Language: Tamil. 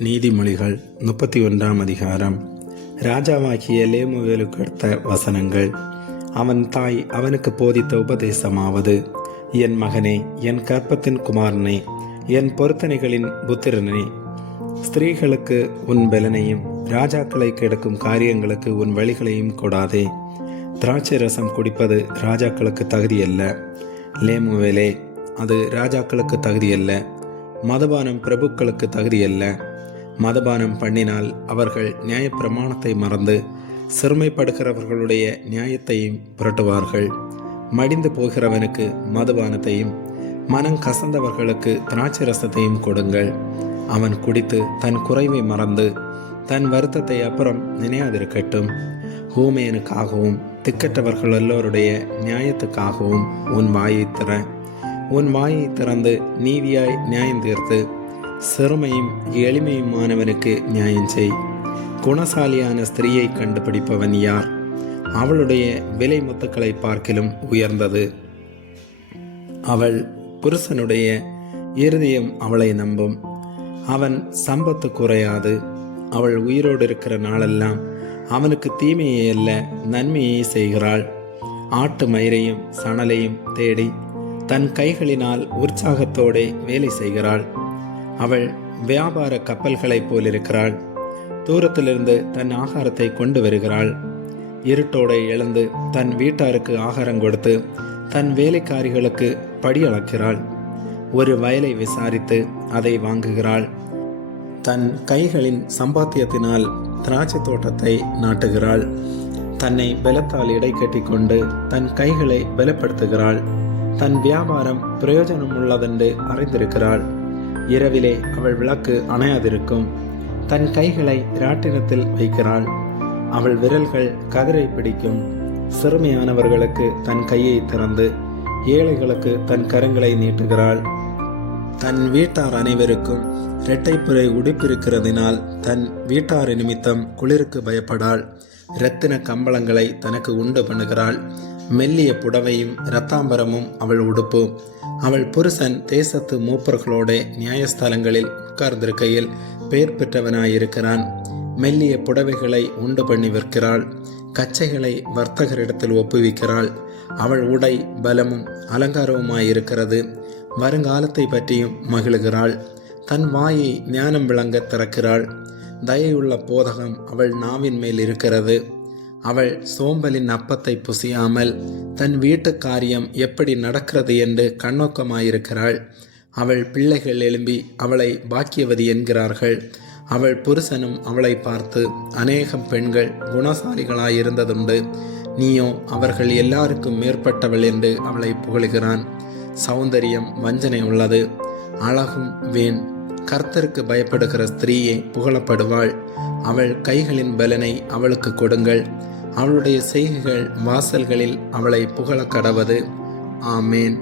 நீதிமொழிகள் 31 அதிகாரம். ராஜாவாகிய லேமுவேலுக்கு அடுத்த வசனங்கள். அவன் தாய் அவனுக்கு போதித்த உபதேசமாவது: என் மகனே, என் கற்பத்தின் குமாரனே, என் பொருத்தனைகளின் புத்திரனே, ஸ்திரீகளுக்கு உன் பலனையும் ராஜாக்களை கெடுக்கும் காரியங்களுக்கு உன் வழிகளையும் கொடாதே. திராட்சை ரசம் குடிப்பது ராஜாக்களுக்கு தகுதியல்ல. லேமுவேலே, அது ராஜாக்களுக்கு தகுதியல்ல. மதுபானம் பிரபுக்களுக்கு தகுதியல்ல. மதுபானம் பண்ணினால் அவர்கள் நியாயப்பிரமாணத்தை மறந்து சிறுமைப்படுகிறவர்களுடைய நியாயத்தையும் புரட்டுவார்கள். மடிந்து போகிறவனுக்கு மதுபானத்தையும் மனம் கசந்தவர்களுக்கு திராட்சை ரசத்தையும் கொடுங்கள். அவன் குடித்து தன் குறைவை மறந்து தன் வருத்தத்தை அப்புறம் நினையாதிருக்கட்டும். ஊமையனுக்காகவும் திக்கற்றவர்கள் எல்லோருடைய நியாயத்துக்காகவும் உன் வாயை திறந்து நீதியாய் நியாயம் தீர்த்து சிறுமையும் எளிமையுமானவனுக்கு நியாயம் செய். குணசாலியான ஸ்திரீயை கண்டுபிடிப்பவன் யார்? அவளுடைய விலை முத்துக்களை பார்க்கிலும் உயர்ந்தது. அவள் புருஷனுடைய இருதயம் அவளை நம்பும். அவன் சம்பத்து குறையாது. அவள் உயிரோடு இருக்கிற நாளெல்லாம் அவனுக்கு தீமையை அல்ல நன்மையை செய்கிறாள். ஆட்டு மயிரையும் சணலையும் தேடி தன் கைகளினால் உற்சாகத்தோடு வேலை செய்கிறாள். அவள் வியாபார கப்பல்களைப் போலிருக்கிறாள். தூரத்திலிருந்து தன் ஆகாரத்தை கொண்டு வருகிறாள். இருட்டோடு எழுந்து தன் வீட்டாருக்கு ஆகாரம் கொடுத்து தன் வேலைக்காரிகளுக்கு படியளக்கிறாள். ஒரு வயலை விசாரித்து அதை வாங்குகிறாள். தன் கைகளின் சம்பாத்தியத்தினால் திராட்சை தோட்டத்தை நாட்டுகிறாள். தன்னை பலத்தால் இடை கட்டி கொண்டு தன் கைகளை பலப்படுத்துகிறாள். தன் வியாபாரம் பிரயோஜனம் உள்ளதென்று அறிந்திருக்கிறாள். இரவிலே அவள் விளக்கு அணையாதிருக்கும். தன் கைகளை ராட்டினத்தில் வைக்கிறாள். அவள் விரல்கள் கதிரை பிடிக்கும். சிறுமையானவர்களுக்கு தன் கையை திறந்து ஏழைகளுக்கு தன் கரங்களை நீட்டுகிறாள். தன் வீட்டார் அனைவருக்கும் இரட்டைப்புரை உடுப்பிருக்கிறதினால் தன் வீட்டார் நிமித்தம் குளிருக்கு பயப்படாள். இரத்தின கம்பளங்களை தனக்கு உண்டு பண்ணுகிறாள். மெல்லிய புடவையும் இரத்தாம்பரமும் அவள் உடுப்பு. அவள் புருஷன் தேசத்து மூப்பர்களோட நியாயஸ்தலங்களில் உட்கார்ந்திருக்கையில் பெயர் பெற்றவனாயிருக்கிறான். மெல்லிய புடவைகளை உண்டு பண்ணி விற்கிறாள். கச்சைகளை வர்த்தகரிடத்தில் ஒப்புவிக்கிறாள். அவள் உடை பலமும் அலங்காரவுமாயிருக்கிறது. வருங்காலத்தை பற்றியும் மகிழுகிறாள். தன் வாயை ஞானம் விளங்க திறக்கிறாள். தயையுள்ள போதகம் அவள் நாவின் மேல் இருக்கிறது. அவள் சோம்பலின் அப்பத்தை புசியாமல் தன் வீட்டு காரியம் எப்படி நடக்கிறது என்று கண்ணோக்கமாயிருக்கிறாள். அவள் பிள்ளைகள் எழும்பி அவளை பாக்கியவதி என்கிறார்கள். அவள் புருஷனும் அவளை பார்த்து அநேகம் பெண்கள் குணசாலிகளாயிருந்ததுண்டு, நீயோ அவர்கள் எல்லாருக்கும் மேற்பட்டவள் என்று அவளை புகழுகிறான். சௌந்தரியம் வஞ்சனை உள்ளது, அழகும் வீண். கர்த்தருக்கு பயப்படுகிற ஸ்திரீயே புகழப்படுவாள். அவள் கைகளின் பலனை அவளுக்கு கொடுங்கள். அவளுடைய செய்கைகள் வாசல்களில் அவளை புகழ கடவது. ஆமேன்.